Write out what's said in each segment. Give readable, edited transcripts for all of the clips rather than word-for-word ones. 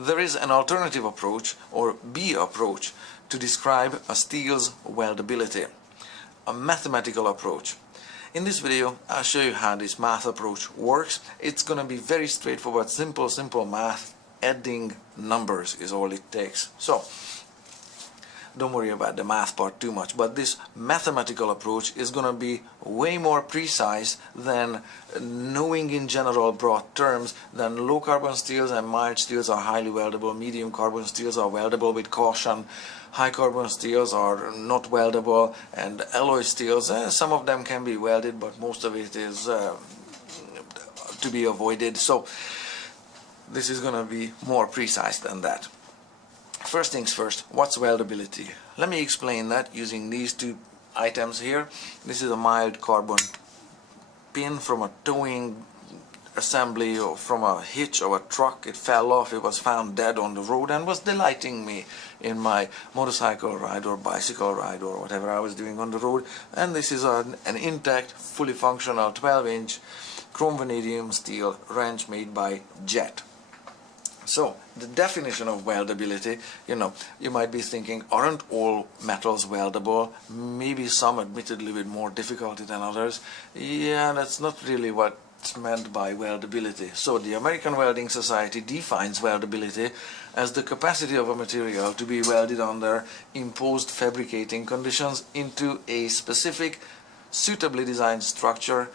there is an alternative approach, or B approach, to describe a steel's weldability, a mathematical approach. In this video I'll show you how this math approach works. It's gonna be very straightforward, simple math. Adding numbers is all it takes. So don't worry about the math part too much, but this mathematical approach is going to be way more precise than knowing in general broad terms than low carbon steels and mild steels are highly weldable, medium carbon steels are weldable with caution, high carbon steels are not weldable, and alloy steels, some of them can be welded, but most of it is to be avoided. So this is going to be more precise than that. First things first, what's weldability? Let me explain that using these two items here. This is a mild carbon pin from a towing assembly or from a hitch of a truck. It fell off, it was found dead on the road and was delighting me in my motorcycle ride or bicycle ride or whatever I was doing on the road. And this is an intact, fully functional 12-inch chrome vanadium steel wrench made by Jet. So, the definition of weldability, you might be thinking, aren't all metals weldable? Maybe some admittedly with more difficulty than others. Yeah, that's not really what's meant by weldability. So, the American Welding Society defines weldability as the capacity of a material to be welded under imposed fabricating conditions into a specific, suitably designed structure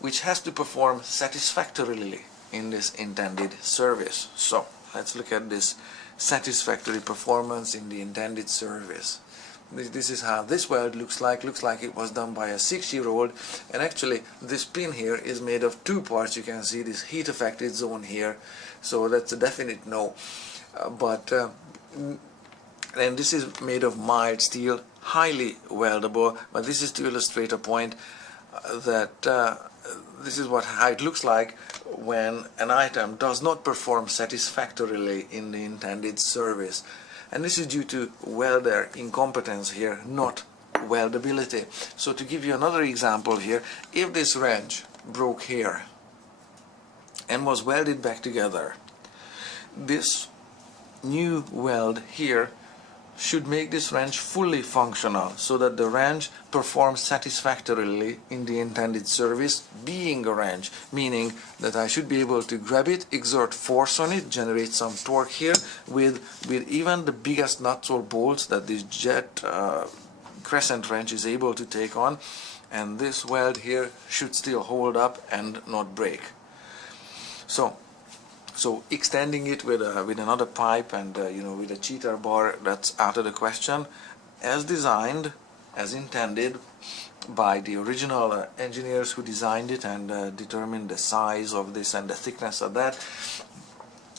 which has to perform satisfactorily in this intended service. So let's look at this satisfactory performance in the intended service. This is how this weld looks like it was done by a 6-year-old, and actually this pin here is made of two parts. You can see this heat affected zone here, so that's a definite no. And this is made of mild steel, highly weldable, but this is to illustrate a point that this is how it looks like when an item does not perform satisfactorily in the intended service. And this is due to welder incompetence here, not weldability. So to give you another example here, if this wrench broke here and was welded back together, this new weld here should make this wrench fully functional so that the wrench performs satisfactorily in the intended service, being a wrench, meaning that I should be able to grab it, exert force on it, generate some torque here with even the biggest nuts or bolts that this Jet crescent wrench is able to take on, and this weld here should still hold up and not break. So extending it with another pipe and with a cheater bar, that's out of the question. As designed, as intended by the original engineers who designed it and determined the size of this and the thickness of that,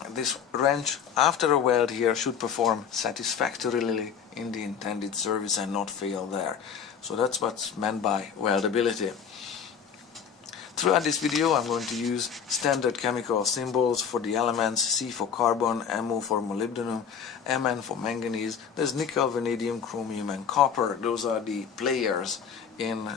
this wrench after a weld here should perform satisfactorily in the intended service and not fail there. So that's what's meant by weldability. Throughout this video I'm going to use standard chemical symbols for the elements: C for carbon, MO for molybdenum, Mn for manganese. There's nickel, vanadium, chromium and copper. Those are the players in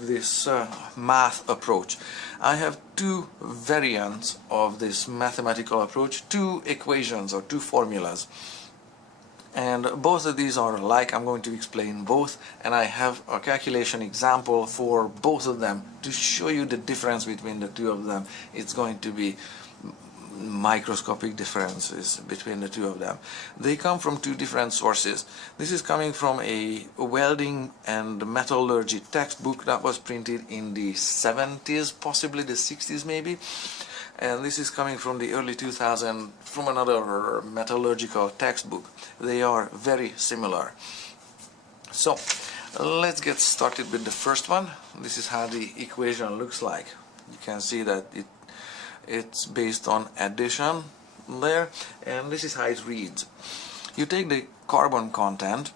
this math approach. I have two variants of this mathematical approach, two equations or two formulas. And both of these are alike. I'm going to explain both, and I have a calculation example for both of them to show you the difference between the two of them. It's going to be microscopic differences between the two of them. They come from two different sources. This is coming from a welding and metallurgy textbook that was printed in the 70s, possibly the 60s maybe. And this is coming from the early 2000s from another metallurgical textbook. They are very similar. So let's get started with the first one. This is how the equation looks like. You can see that it's based on addition there, and this is how it reads. You take the carbon content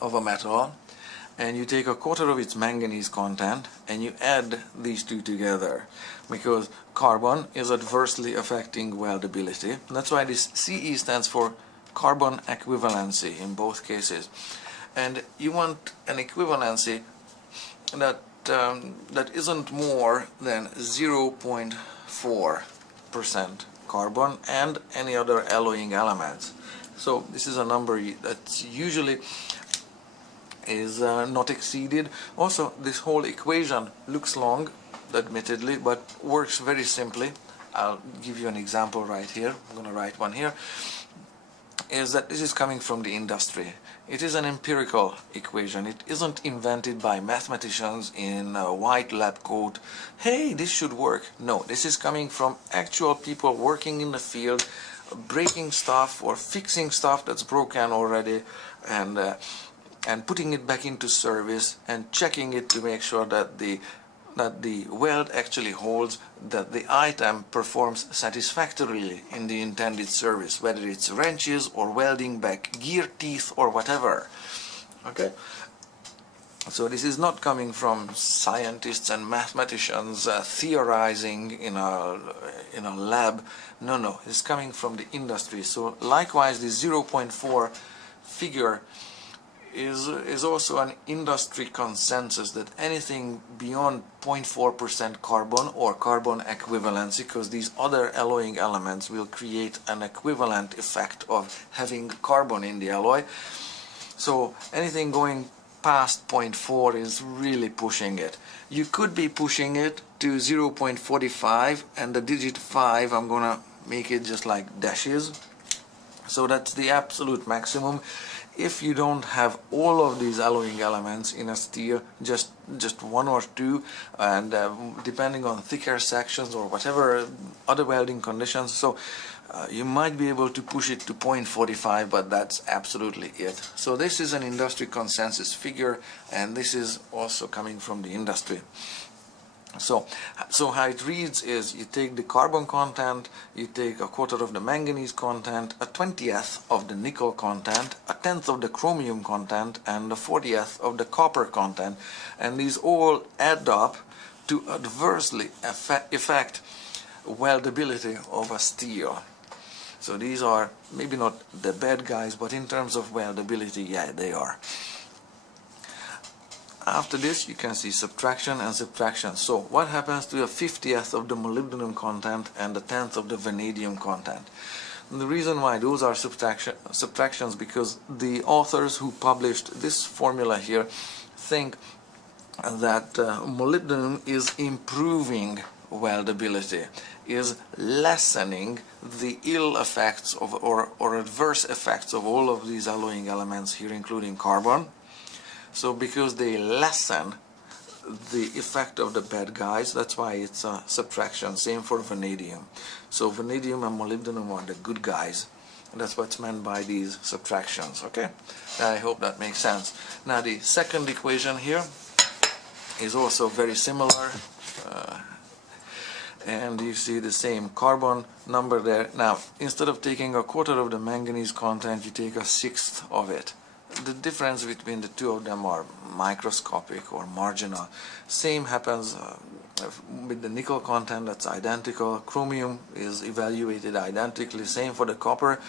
of a metal and you take a quarter of its manganese content and you add these two together, because carbon is adversely affecting weldability. That's why this CE stands for carbon equivalency in both cases. And you want an equivalency that isn't more than 0.4% carbon and any other alloying elements. So this is a number that usually is not exceeded. Also, this whole equation looks long, admittedly, but works very simply. I'll give you an example right here. I'm going to write one here. Is that this is coming from the industry. It is an empirical equation. It isn't invented by mathematicians in a white lab coat. Hey, this should work. No, this is coming from actual people working in the field, breaking stuff or fixing stuff that's broken already, and putting it back into service and checking it to make sure that the weld actually holds, that the item performs satisfactorily in the intended service, whether it's wrenches or welding back gear teeth or whatever. Okay, so this is not coming from scientists and mathematicians theorizing in a lab. No, it's coming from the industry. So likewise, the 0.4 figure is also an industry consensus that anything beyond 0.4% carbon or carbon equivalency, because these other alloying elements will create an equivalent effect of having carbon in the alloy. So anything going past 0.4 is really pushing it. You could be pushing it to 0.45, and the digit 5 I'm gonna make it just like dashes. So that's the absolute maximum. If you don't have all of these alloying elements in a steel, just one or two, and depending on thicker sections or whatever other welding conditions, so you might be able to push it to 0.45, but that's absolutely it. So this is an industry consensus figure, and this is also coming from the industry. So how it reads is, you take the carbon content, you take a quarter of the manganese content, a 20th of the nickel content, a 10th of the chromium content, and a 40th of the copper content, and these all add up to adversely affect weldability of a steel. So these are maybe not the bad guys, but in terms of weldability, yeah, they are. After this, you can see subtraction and subtraction. So what happens to a 50th of the molybdenum content and a 10th of the vanadium content? And the reason why those are subtractions, because the authors who published this formula here think that molybdenum is improving weldability, is lessening the ill effects of or adverse effects of all of these alloying elements here, including carbon. So because they lessen the effect of the bad guys, that's why it's a subtraction. Same for vanadium. So vanadium and molybdenum are the good guys. And that's what's meant by these subtractions. Okay? I hope that makes sense. Now the second equation here is also very similar. And you see the same carbon number there. Now, instead of taking a quarter of the manganese content, you take a sixth of it. The difference between the two of them are microscopic or marginal. Same happens with the nickel content, that's identical. Chromium is evaluated identically, same for the copper.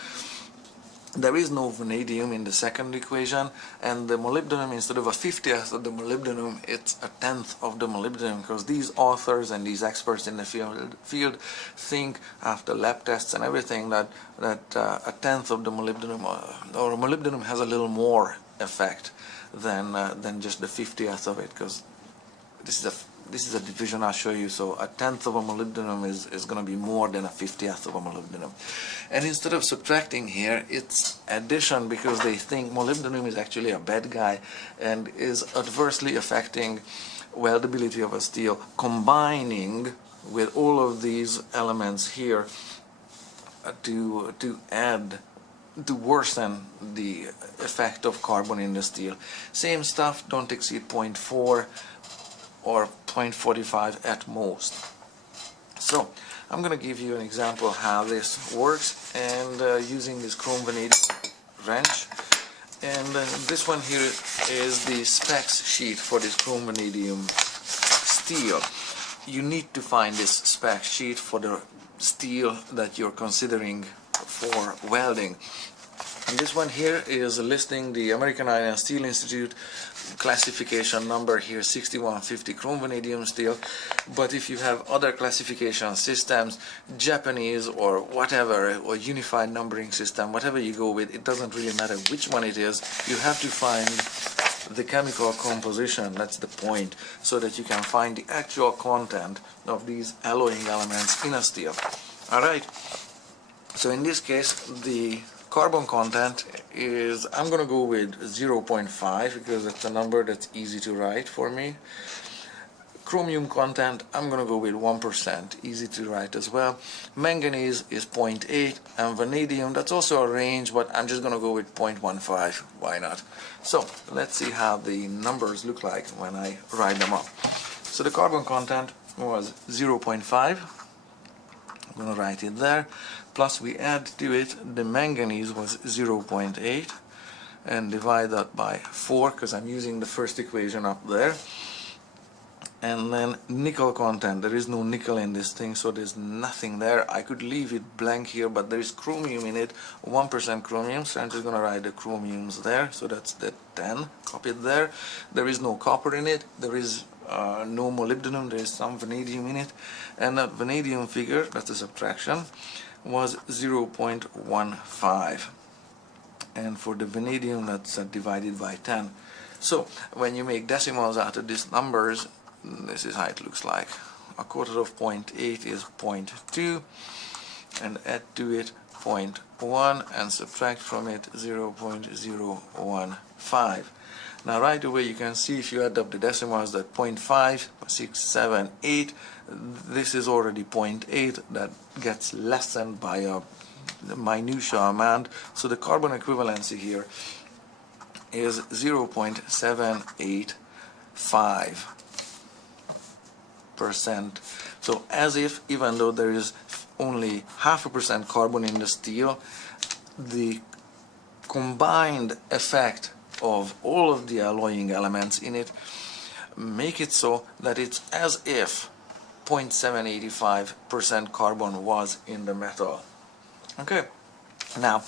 There is no vanadium in the second equation, and the molybdenum, instead of a 50th of the molybdenum, it's a 10th of the molybdenum, because these authors and these experts in the field think, after lab tests and everything, that a 10th of the molybdenum or molybdenum has a little more effect than just the 50th of it, because this is a division I'll show you. So a 10th of a molybdenum is going to be more than a 50th of a molybdenum. And instead of subtracting here, it's addition, because they think molybdenum is actually a bad guy and is adversely affecting weldability of a steel, combining with all of these elements here to worsen the effect of carbon in the steel. Same stuff, don't exceed 0.4 or 0.45 at most. So I'm going to give you an example of how this works, and using this chrome vanadium wrench. And this one here is the specs sheet for this chrome vanadium steel. You need to find this spec sheet for the steel that you're considering for welding. And this one here is listing the American Iron and Steel Institute classification number here, 6150 chrome vanadium steel, but if you have other classification systems, Japanese or whatever, or unified numbering system, whatever you go with, it doesn't really matter which one it is, you have to find the chemical composition, that's the point, so that you can find the actual content of these alloying elements in a steel. Alright, so in this case the carbon content is, I'm going to go with 0.5 because it's a number that's easy to write for me. Chromium content, I'm going to go with 1%, easy to write as well. Manganese is 0.8, and vanadium, that's also a range, but I'm just going to go with 0.15, why not? So let's see how the numbers look like when I write them up. So the carbon content was 0.5, I'm going to write it there, plus we add to it the manganese was 0.8, and divide that by 4 because I'm using the first equation up there. And then nickel content, there is no nickel in this thing, so there's nothing there. I could leave it blank here, but there is chromium in it, 1% chromium, so I'm just going to write the chromiums there, so that's the 10, copy it there. There is no copper in it, there is no molybdenum, there is some vanadium in it, and that vanadium figure, that's the subtraction, was 0.15, and for the vanadium that's divided by 10. So when you make decimals out of these numbers, this is how it looks like. A quarter of 0.8 is 0.2, and add to it 0.1 and subtract from it 0.015. Now right away you can see, if you add up the decimals, that 0.5, 6, 7, 8, this is already 0.8, that gets lessened by a minutia amount, so the carbon equivalency here is 0.785%. So as if, even though there is only 0.5% carbon in the steel, the combined effect of all of the alloying elements in it make it so that it's as if 0.785% carbon was in the metal. Okay, now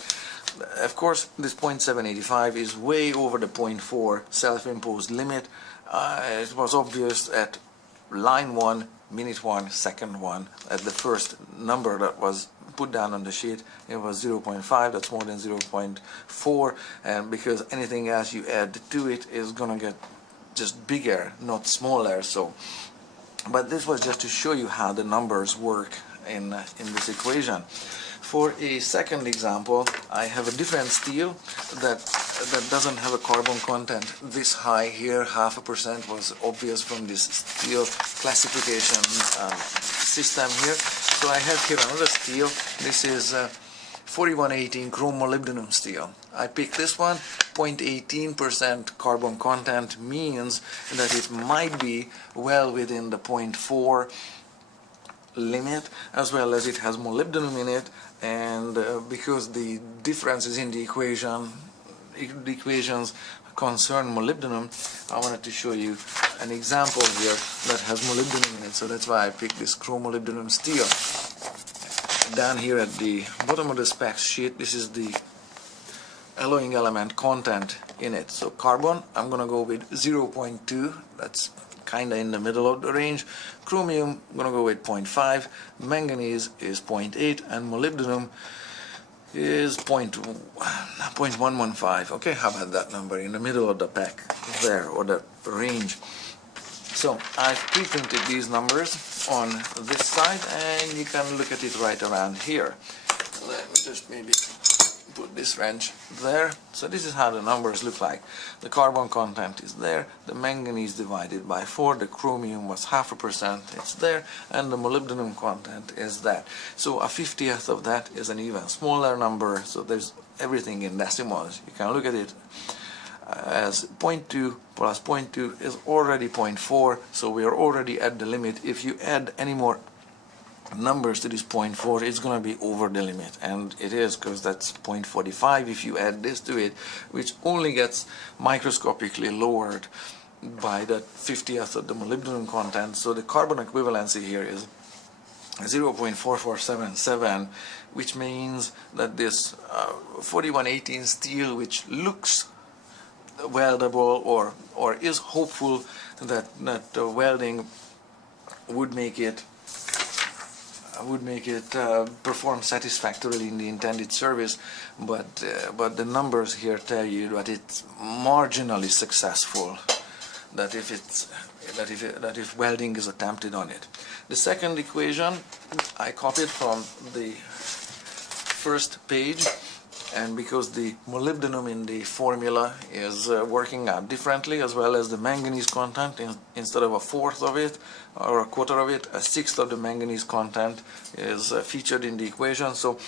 of course this 0.785 is way over the 0.4 self-imposed limit. It was obvious at line 1, minute 1, second 1, at the first number that was put down on the sheet, it was 0.5, that's more than 0.4, and because anything else you add to it is gonna get just bigger, not smaller. So, but this was just to show you how the numbers work in this equation. For a second example, I have a different steel that doesn't have a carbon content this high here. 0.5% was obvious from this steel classification system here. So I have here another steel. This is 4118 chrome molybdenum steel. I picked this one. 0.18% carbon content means that it might be well within the 0.4 limit, as well as it has molybdenum in it, and because the differences in the equations concern molybdenum, I wanted to show you an example here that has molybdenum in it, so that's why I picked this chrome molybdenum steel. Down here at the bottom of the specs sheet, this is the alloying element content in it. So carbon, I'm gonna go with 0.2, that's kinda in the middle of the range. Chromium, I'm gonna go with 0.5, manganese is 0.8, and molybdenum is 0.115. Okay, how about that number in the middle of the pack there, or the range? So I've pre-printed these numbers on this side, and you can look at it right around here. Let me just maybe put this wrench there. So this is how the numbers look like. The carbon content is there, the manganese divided by 4, the chromium was 0.5%, it's there, and the molybdenum content is that. So a 50th of that is an even smaller number, so there's everything in decimals. You can look at it as 0.2 plus 0.2 is already 0.4, so we are already at the limit. If you add any more numbers to this 0.4, it's going to be over the limit, and it is, because that's 0.45 if you add this to it, which only gets microscopically lowered by that 50th of the molybdenum content. So the carbon equivalency here is 0.4477, which means that this 4118 steel, which looks weldable or is hopeful that welding would make it perform satisfactorily in the intended service, but the numbers here tell you that it's marginally successful, that if welding is attempted on it. The second equation I copied from the first page, and because the molybdenum in the formula is working out differently, as well as the manganese content, instead of a fourth of it or a quarter of it, a sixth of the manganese content is featured in the equation. So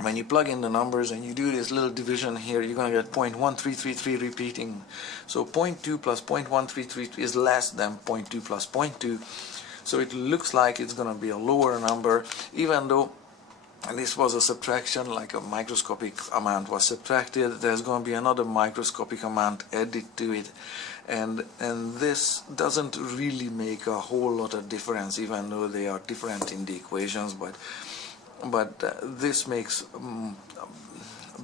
when you plug in the numbers and you do this little division here, you're going to get 0.1333 repeating. So 0.2 plus 0.133 is less than 0.2 plus 0.2. So it looks like it's going to be a lower number, even though this was a subtraction, like a microscopic amount was subtracted. There's going to be another microscopic amount added to it, and this doesn't really make a whole lot of difference, even though they are different in the equations, but this makes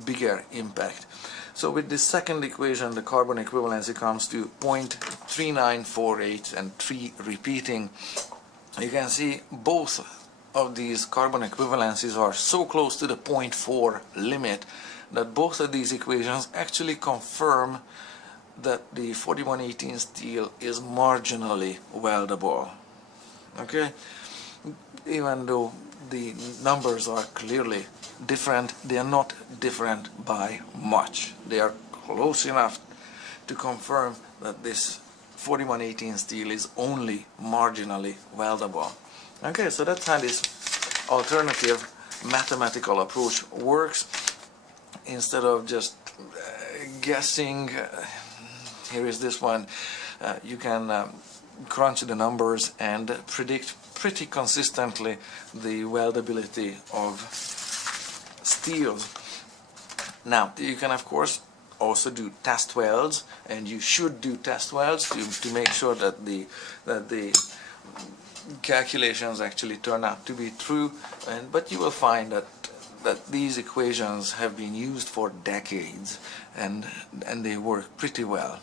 bigger impact. So with the second equation, the carbon equivalency comes to 0.3948 and 3 repeating. You can see both of these carbon equivalencies are so close to the 0.4 limit that both of these equations actually confirm that the 4118 steel is marginally weldable. Okay, even though the numbers are clearly different, they are not different by much. They are close enough to confirm that this 4118 steel is only marginally weldable. Okay, so that's how this alternative mathematical approach works. Instead of just guessing, here is this one, you can crunch the numbers and predict pretty consistently the weldability of steels. Now, you can of course also do test welds, and you should do test welds to make sure that the calculations actually turn out to be true, but you will find that these equations have been used for decades, and they work pretty well.